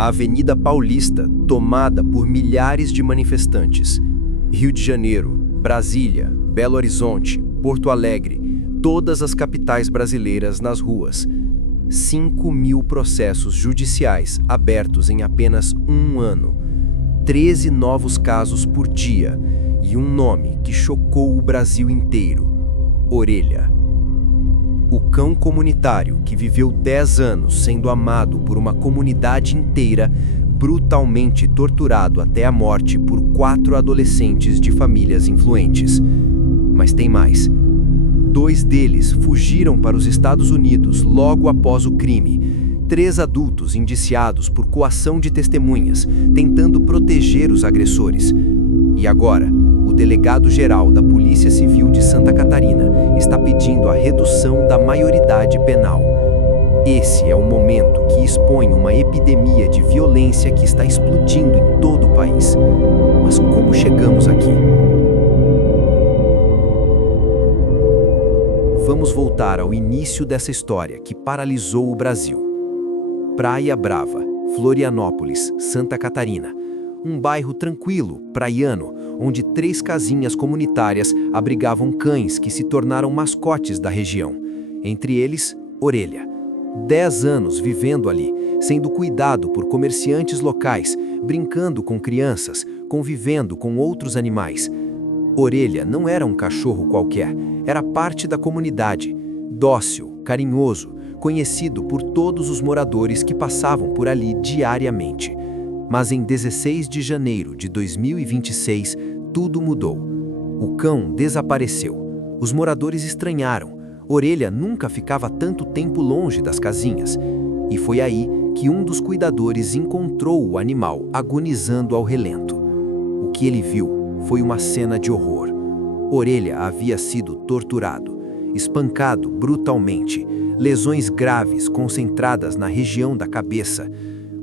a Avenida Paulista, tomada por milhares de manifestantes. Rio de Janeiro, Brasília, Belo Horizonte, Porto Alegre, todas as capitais brasileiras nas ruas. 5.000 processos judiciais abertos em apenas um ano. 13 novos casos por dia e um nome que chocou o Brasil inteiro: Orelha. O cão comunitário que viveu 10 anos sendo amado por uma comunidade inteira, brutalmente torturado até a morte por 4 adolescentes de famílias influentes. Mas tem mais. 2 deles fugiram para os Estados Unidos logo após o crime. 3 adultos indiciados por coação de testemunhas, tentando proteger os agressores. E agora, o delegado-geral da Polícia Civil de Santa Catarina está pedindo a redução da maioridade penal. Esse é o momento que expõe uma epidemia de violência que está explodindo em todo o país. Mas como chegamos aqui? Vamos voltar ao início dessa história que paralisou o Brasil. Praia Brava, Florianópolis, Santa Catarina. Um bairro tranquilo, praiano, onde 3 casinhas comunitárias abrigavam cães que se tornaram mascotes da região. Entre eles, Orelha. 10 anos vivendo ali, sendo cuidado por comerciantes locais, brincando com crianças, convivendo com outros animais. Orelha não era um cachorro qualquer, era parte da comunidade, dócil, carinhoso, conhecido por todos os moradores que passavam por ali diariamente. Mas em 16 de janeiro de 2026, tudo mudou. O cão desapareceu. Os moradores estranharam. Orelha nunca ficava tanto tempo longe das casinhas. E foi aí que um dos cuidadores encontrou o animal agonizando ao relento. O que ele viu foi uma cena de horror. Orelha havia sido torturado, espancado brutalmente, lesões graves concentradas na região da cabeça.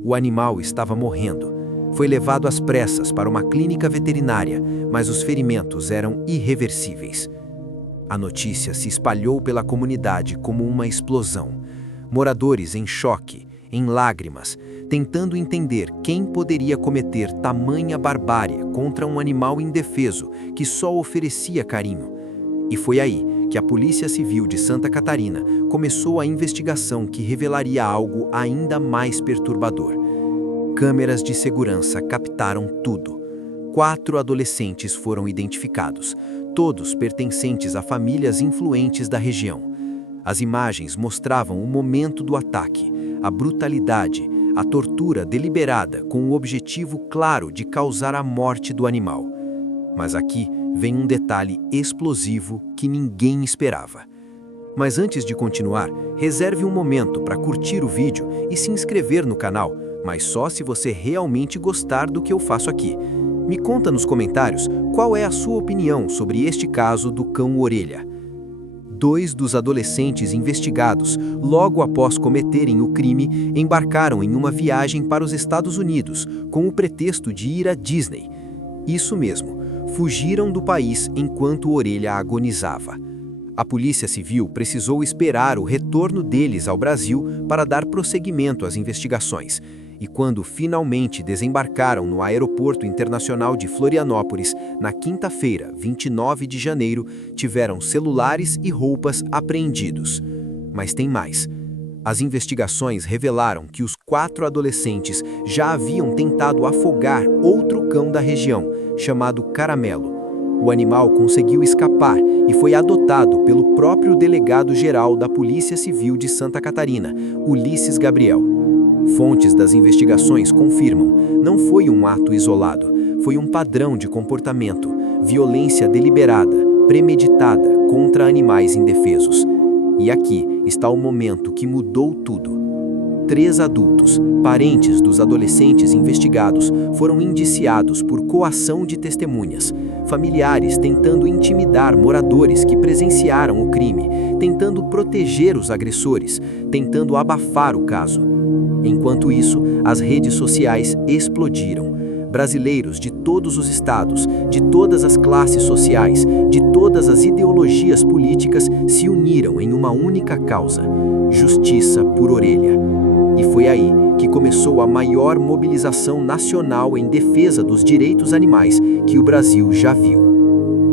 O animal estava morrendo. Foi levado às pressas para uma clínica veterinária, mas os ferimentos eram irreversíveis. A notícia se espalhou pela comunidade como uma explosão. Moradores em choque, em lágrimas, tentando entender quem poderia cometer tamanha barbárie contra um animal indefeso que só oferecia carinho. E foi aí que a Polícia Civil de Santa Catarina começou a investigação que revelaria algo ainda mais perturbador. Câmeras de segurança captaram tudo. 4 adolescentes foram identificados, todos pertencentes a famílias influentes da região. As imagens mostravam o momento do ataque, a brutalidade, a tortura deliberada com o objetivo claro de causar a morte do animal. Mas aqui vem um detalhe explosivo que ninguém esperava. Mas antes de continuar, reserve um momento para curtir o vídeo e se inscrever no canal, mas só se você realmente gostar do que eu faço aqui. Me conta nos comentários qual é a sua opinião sobre este caso do cão Orelha. 2 dos adolescentes investigados, logo após cometerem o crime, embarcaram em uma viagem para os Estados Unidos, com o pretexto de ir à Disney. Isso mesmo, fugiram do país enquanto Orelha agonizava. A Polícia Civil precisou esperar o retorno deles ao Brasil para dar prosseguimento às investigações. E quando finalmente desembarcaram no Aeroporto Internacional de Florianópolis, na quinta-feira, 29 de janeiro, tiveram celulares e roupas apreendidos. Mas tem mais. As investigações revelaram que os 4 adolescentes já haviam tentado afogar outro cão da região, chamado Caramelo. O animal conseguiu escapar e foi adotado pelo próprio delegado-geral da Polícia Civil de Santa Catarina, Ulisses Gabriel. Fontes das investigações confirmam, não foi um ato isolado, foi um padrão de comportamento, violência deliberada, premeditada contra animais indefesos. E aqui está o momento que mudou tudo. 3 adultos, parentes dos adolescentes investigados, foram indiciados por coação de testemunhas. Familiares tentando intimidar moradores que presenciaram o crime, tentando proteger os agressores, tentando abafar o caso. Enquanto isso, as redes sociais explodiram. Brasileiros de todos os estados, de todas as classes sociais, de todas as ideologias políticas se uniram em uma única causa: justiça por Orelha. E foi aí que começou a maior mobilização nacional em defesa dos direitos animais que o Brasil já viu.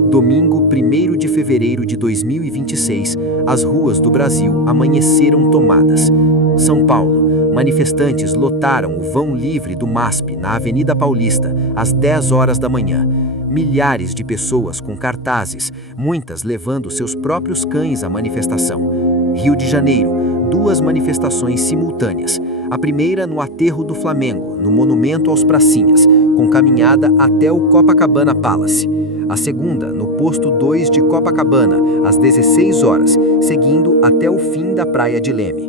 Domingo, 1º de fevereiro de 2026, as ruas do Brasil amanheceram tomadas. São Paulo, manifestantes lotaram o vão livre do MASP na Avenida Paulista às 10 horas da manhã. Milhares de pessoas com cartazes, muitas levando seus próprios cães à manifestação. Rio de Janeiro, 2 manifestações simultâneas. A primeira no Aterro do Flamengo, no Monumento aos Pracinhas, com caminhada até o Copacabana Palace. A segunda no Posto 2 de Copacabana, às 16 horas, seguindo até o fim da Praia de Leme.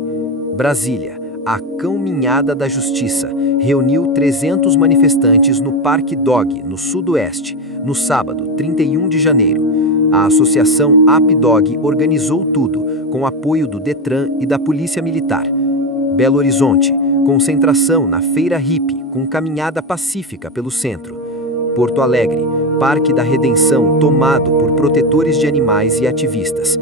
Brasília, a Caminhada da Justiça, reuniu 300 manifestantes no Parque Dog, no Sudoeste, no sábado, 31 de janeiro. A associação APDOG organizou tudo, com apoio do Detran e da Polícia Militar. Belo Horizonte, concentração na Feira Hippie, com caminhada pacífica pelo centro. Porto Alegre, Parque da Redenção tomado por protetores de animais e ativistas.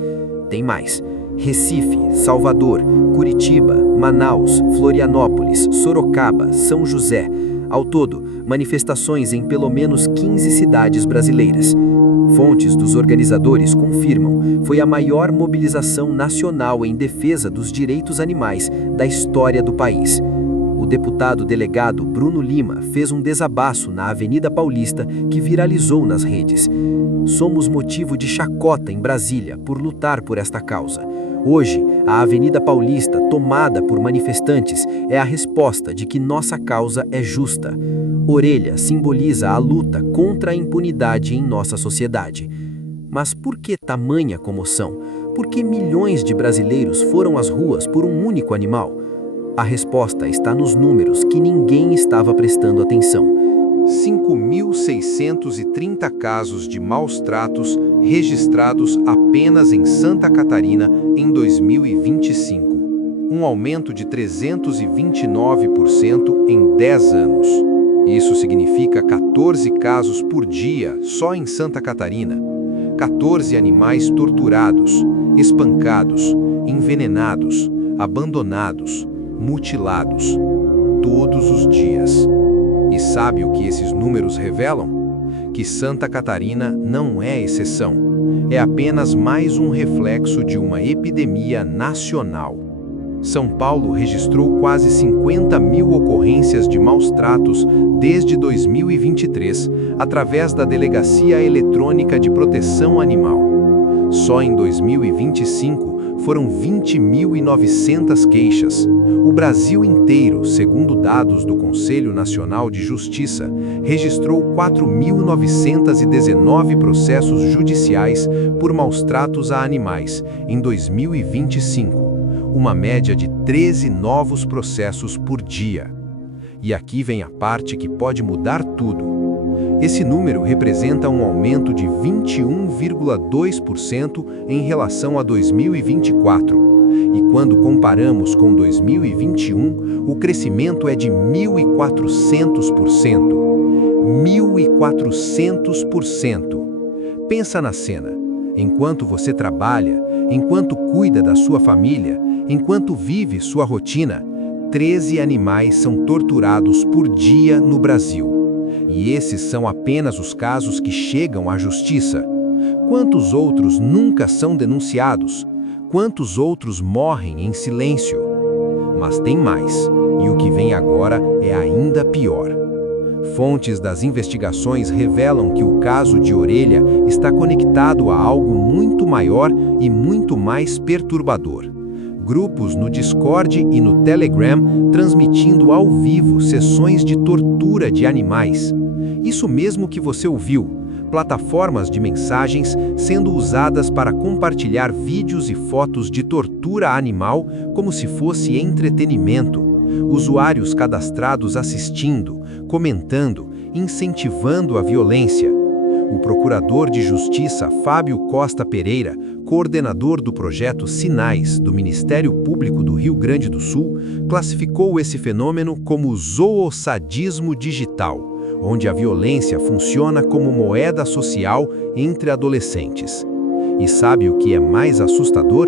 Tem mais: Recife, Salvador, Curitiba, Manaus, Florianópolis, Sorocaba, São José. Ao todo, manifestações em pelo menos 15 cidades brasileiras. Fontes dos organizadores confirmam, foi a maior mobilização nacional em defesa dos direitos animais da história do país. O deputado delegado Bruno Lima fez um desabaço na Avenida Paulista que viralizou nas redes. Somos motivo de chacota em Brasília por lutar por esta causa. Hoje, a Avenida Paulista, tomada por manifestantes, é a resposta de que nossa causa é justa. Orelha simboliza a luta contra a impunidade em nossa sociedade. Mas por que tamanha comoção? Por que milhões de brasileiros foram às ruas por um único animal? A resposta está nos números que ninguém estava prestando atenção. 5.630 casos de maus-tratos registrados apenas em Santa Catarina em 2025. Um aumento de 329% em 10 anos. Isso significa 14 casos por dia só em Santa Catarina. 14 animais torturados, espancados, envenenados, abandonados, mutilados, todos os dias. E sabe o que esses números revelam? Que Santa Catarina não é exceção. É apenas mais um reflexo de uma epidemia nacional. São Paulo registrou quase 50.000 ocorrências de maus-tratos desde 2023, através da Delegacia Eletrônica de Proteção Animal. Só em 2025, foram 20.900 queixas. O Brasil inteiro, segundo dados do Conselho Nacional de Justiça, registrou 4.919 processos judiciais por maus-tratos a animais em 2025, uma média de 13 novos processos por dia. E aqui vem a parte que pode mudar tudo. Esse número representa um aumento de 21,2% em relação a 2024. E quando comparamos com 2021, o crescimento é de 1.400%. 1.400%. Pensa na cena. Enquanto você trabalha, enquanto cuida da sua família, enquanto vive sua rotina, 13 animais são torturados por dia no Brasil. E esses são apenas os casos que chegam à justiça. Quantos outros nunca são denunciados? Quantos outros morrem em silêncio? Mas tem mais, e o que vem agora é ainda pior. Fontes das investigações revelam que o caso de Orelha está conectado a algo muito maior e muito mais perturbador. Grupos no Discord e no Telegram transmitindo ao vivo sessões de tortura de animais. Isso mesmo que você ouviu, plataformas de mensagens sendo usadas para compartilhar vídeos e fotos de tortura animal como se fosse entretenimento. Usuários cadastrados assistindo, comentando, incentivando a violência. O procurador de Justiça Fábio Costa Pereira, coordenador do projeto Sinais do Ministério Público do Rio Grande do Sul, classificou esse fenômeno como zoosadismo digital, onde a violência funciona como moeda social entre adolescentes. E sabe o que é mais assustador?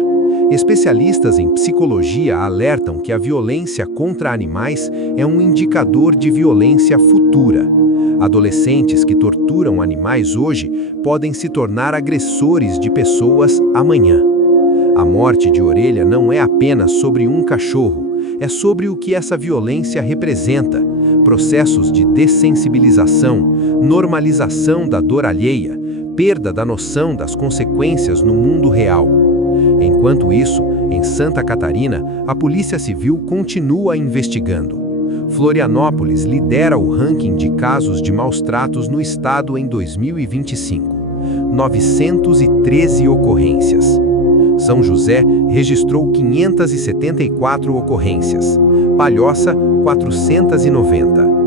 Especialistas em psicologia alertam que a violência contra animais é um indicador de violência futura. Adolescentes que torturam animais hoje podem se tornar agressores de pessoas amanhã. A morte de Orelha não é apenas sobre um cachorro, é sobre o que essa violência representa: processos de dessensibilização, normalização da dor alheia, perda da noção das consequências no mundo real. Enquanto isso, em Santa Catarina, a Polícia Civil continua investigando. Florianópolis lidera o ranking de casos de maus-tratos no estado em 2025. 913 ocorrências. São José registrou 574 ocorrências. Palhoça, 490.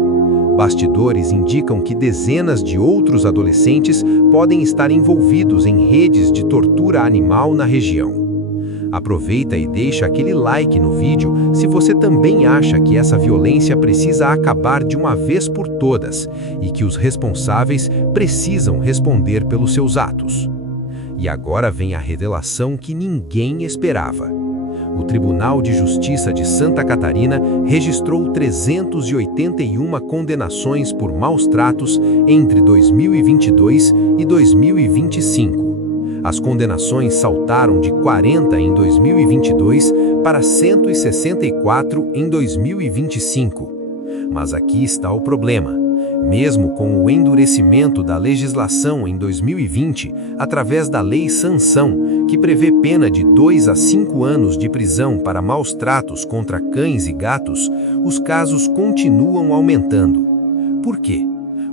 Bastidores indicam que dezenas de outros adolescentes podem estar envolvidos em redes de tortura animal na região. Aproveita e deixa aquele like no vídeo se você também acha que essa violência precisa acabar de uma vez por todas e que os responsáveis precisam responder pelos seus atos. E agora vem a revelação que ninguém esperava. O Tribunal de Justiça de Santa Catarina registrou 381 condenações por maus-tratos entre 2022 e 2025. As condenações saltaram de 40 em 2022 para 164 em 2025. Mas aqui está o problema. Mesmo com o endurecimento da legislação em 2020, através da Lei Sanção, que prevê pena de 2 a 5 anos de prisão para maus-tratos contra cães e gatos, os casos continuam aumentando. Por quê?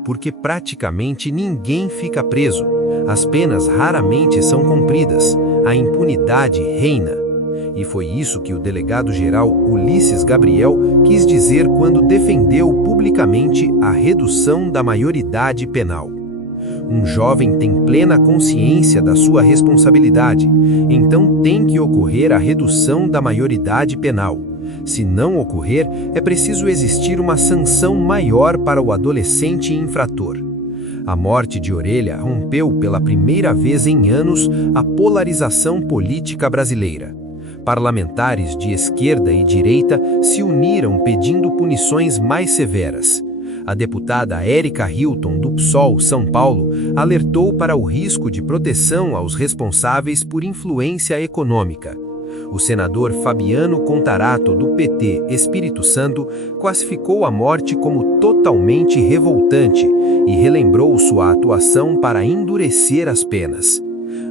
Porque praticamente ninguém fica preso. As penas raramente são cumpridas. A impunidade reina. E foi isso que o delegado-geral Ulisses Gabriel quis dizer quando defendeu publicamente a redução da maioridade penal. Um jovem tem plena consciência da sua responsabilidade, então tem que ocorrer a redução da maioridade penal. Se não ocorrer, é preciso existir uma sanção maior para o adolescente infrator. A morte de Orelha rompeu pela primeira vez em anos a polarização política brasileira. Parlamentares de esquerda e direita se uniram pedindo punições mais severas. A deputada Érica Hilton, do PSOL São Paulo, alertou para o risco de proteção aos responsáveis por influência econômica. O senador Fabiano Contarato, do PT Espírito Santo, classificou a morte como totalmente revoltante e relembrou sua atuação para endurecer as penas.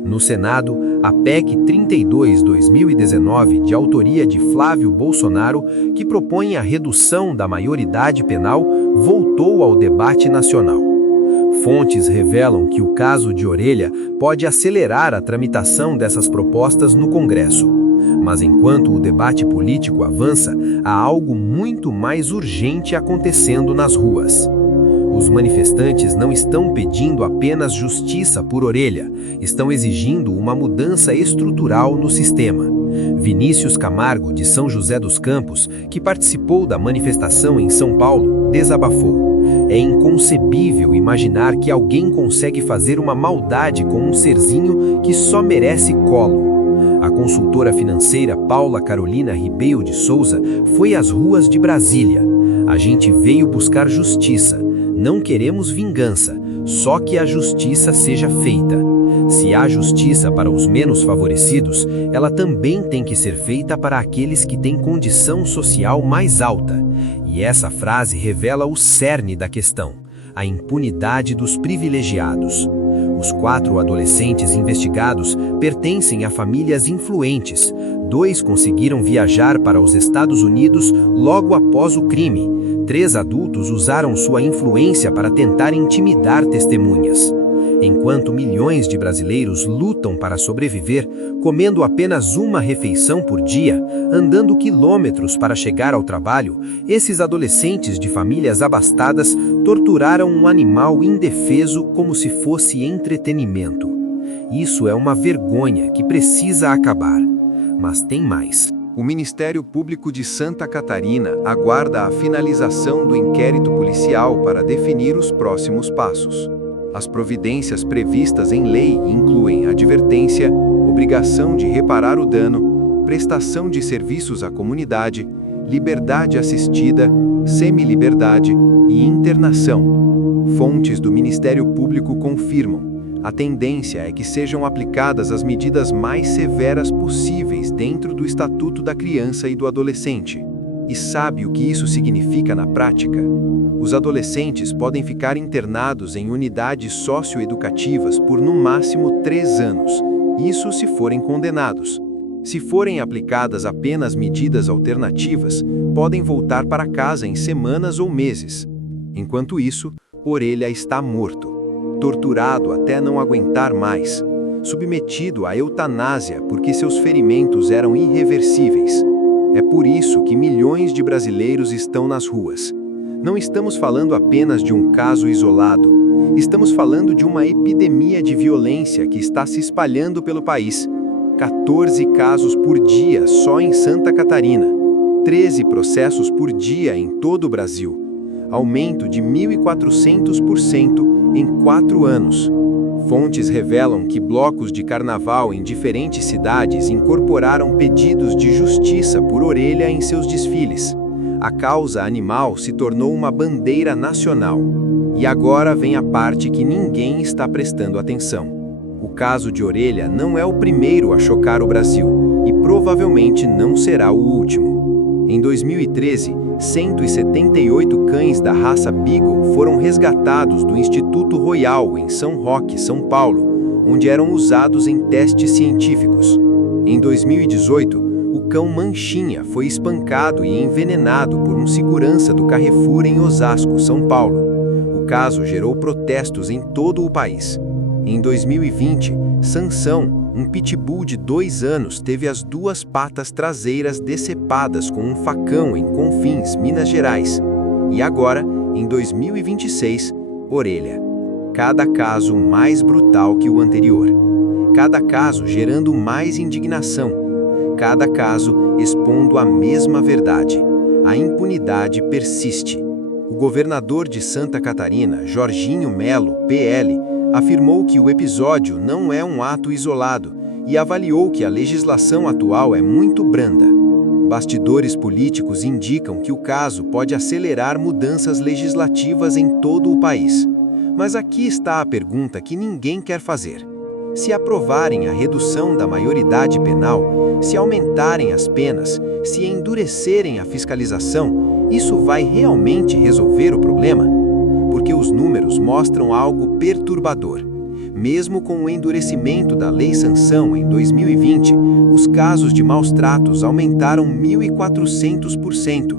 No Senado, a PEC 32/2019, de autoria de Flávio Bolsonaro, que propõe a redução da maioridade penal, voltou ao debate nacional. Fontes revelam que o caso de Orelha pode acelerar a tramitação dessas propostas no Congresso. Mas enquanto o debate político avança, há algo muito mais urgente acontecendo nas ruas. Os manifestantes não estão pedindo apenas justiça por Orelha, estão exigindo uma mudança estrutural no sistema. Vinícius Camargo, de São José dos Campos, que participou da manifestação em São Paulo, desabafou. É inconcebível imaginar que alguém consegue fazer uma maldade com um serzinho que só merece colo. A consultora financeira Paula Carolina Ribeiro de Souza foi às ruas de Brasília. A gente veio buscar justiça. Não queremos vingança, só que a justiça seja feita. Se há justiça para os menos favorecidos, ela também tem que ser feita para aqueles que têm condição social mais alta. E essa frase revela o cerne da questão: a impunidade dos privilegiados. Os 4 adolescentes investigados pertencem a famílias influentes. 2 conseguiram viajar para os Estados Unidos logo após o crime. 3 adultos usaram sua influência para tentar intimidar testemunhas. Enquanto milhões de brasileiros lutam para sobreviver, comendo apenas uma refeição por dia, andando quilômetros para chegar ao trabalho, esses adolescentes de famílias abastadas torturaram um animal indefeso como se fosse entretenimento. Isso é uma vergonha que precisa acabar. Mas tem mais. O Ministério Público de Santa Catarina aguarda a finalização do inquérito policial para definir os próximos passos. As providências previstas em lei incluem advertência, obrigação de reparar o dano, prestação de serviços à comunidade, liberdade assistida, semiliberdade e internação. Fontes do Ministério Público confirmam: a tendência é que sejam aplicadas as medidas mais severas possíveis dentro do Estatuto da Criança e do Adolescente. E sabe o que isso significa na prática? Os adolescentes podem ficar internados em unidades socioeducativas por no máximo 3 anos, isso se forem condenados. Se forem aplicadas apenas medidas alternativas, podem voltar para casa em semanas ou meses. Enquanto isso, Orelha está morto, torturado até não aguentar mais, submetido à eutanásia porque seus ferimentos eram irreversíveis. É por isso que milhões de brasileiros estão nas ruas. Não estamos falando apenas de um caso isolado, estamos falando de uma epidemia de violência que está se espalhando pelo país. 14 casos por dia só em Santa Catarina, 13 processos por dia em todo o Brasil, aumento de 1.400% em 4 anos. Fontes revelam que blocos de carnaval em diferentes cidades incorporaram pedidos de justiça por Orelha em seus desfiles. A causa animal se tornou uma bandeira nacional. E agora vem a parte que ninguém está prestando atenção. O caso de Orelha não é o primeiro a chocar o Brasil, e provavelmente não será o último. Em 2013, 178 cães da raça Beagle foram resgatados do Instituto Royal em São Roque, São Paulo, onde eram usados em testes científicos. Em 2018, o cão Manchinha foi espancado e envenenado por um segurança do Carrefour em Osasco, São Paulo. O caso gerou protestos em todo o país. Em 2020, Sansão, um pitbull de 2 anos, teve as 2 patas traseiras decepadas com um facão em Confins, Minas Gerais. E agora, em 2026, Orelha. Cada caso mais brutal que o anterior. Cada caso gerando mais indignação. Cada caso expondo a mesma verdade. A impunidade persiste. O governador de Santa Catarina, Jorginho Melo, PL, afirmou que o episódio não é um ato isolado e avaliou que a legislação atual é muito branda. Bastidores políticos indicam que o caso pode acelerar mudanças legislativas em todo o país. Mas aqui está a pergunta que ninguém quer fazer. Se aprovarem a redução da maioridade penal, se aumentarem as penas, se endurecerem a fiscalização, isso vai realmente resolver o problema? Porque os números mostram algo perturbador. Mesmo com o endurecimento da Lei Sansão em 2020, os casos de maus-tratos aumentaram 1.400%.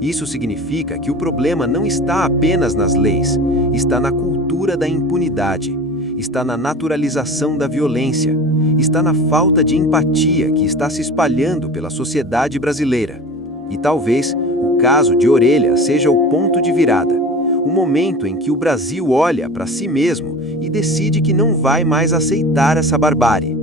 Isso significa que o problema não está apenas nas leis, está na cultura da impunidade, está na naturalização da violência, está na falta de empatia que está se espalhando pela sociedade brasileira. E talvez o caso de Orelha seja o ponto de virada. O momento em que o Brasil olha para si mesmo e decide que não vai mais aceitar essa barbárie.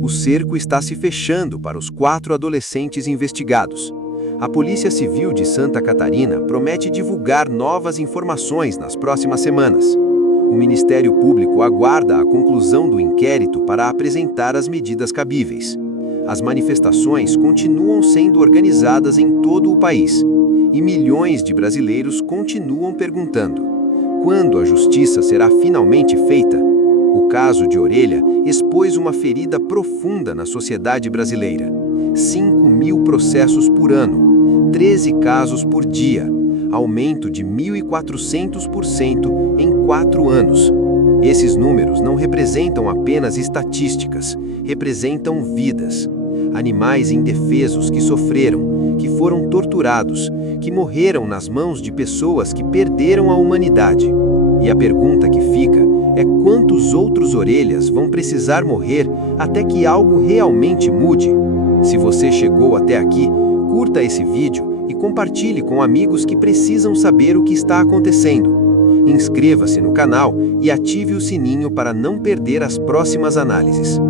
O cerco está se fechando para os 4 adolescentes investigados. A Polícia Civil de Santa Catarina promete divulgar novas informações nas próximas semanas. O Ministério Público aguarda a conclusão do inquérito para apresentar as medidas cabíveis. As manifestações continuam sendo organizadas em todo o país. E milhões de brasileiros continuam perguntando: quando a justiça será finalmente feita? O caso de Orelha expôs uma ferida profunda na sociedade brasileira. 5.000 processos por ano, 13 casos por dia, aumento de 1.400% em 4 anos. Esses números não representam apenas estatísticas, representam vidas. Animais indefesos que sofreram, que foram torturados, que morreram nas mãos de pessoas que perderam a humanidade. E a pergunta que fica é quantos outros Orelhas vão precisar morrer até que algo realmente mude? Se você chegou até aqui, curta esse vídeo e compartilhe com amigos que precisam saber o que está acontecendo. Inscreva-se no canal e ative o sininho para não perder as próximas análises.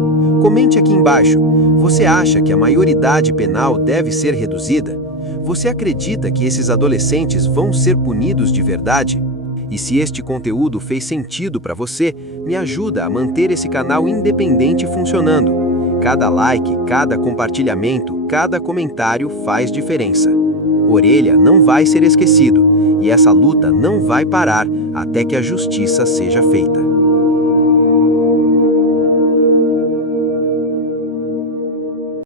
Comente aqui embaixo, você acha que a maioridade penal deve ser reduzida? Você acredita que esses adolescentes vão ser punidos de verdade? E se este conteúdo fez sentido para você, me ajuda a manter esse canal independente funcionando. Cada like, cada compartilhamento, cada comentário faz diferença. Orelha não vai ser esquecido, e essa luta não vai parar até que a justiça seja feita.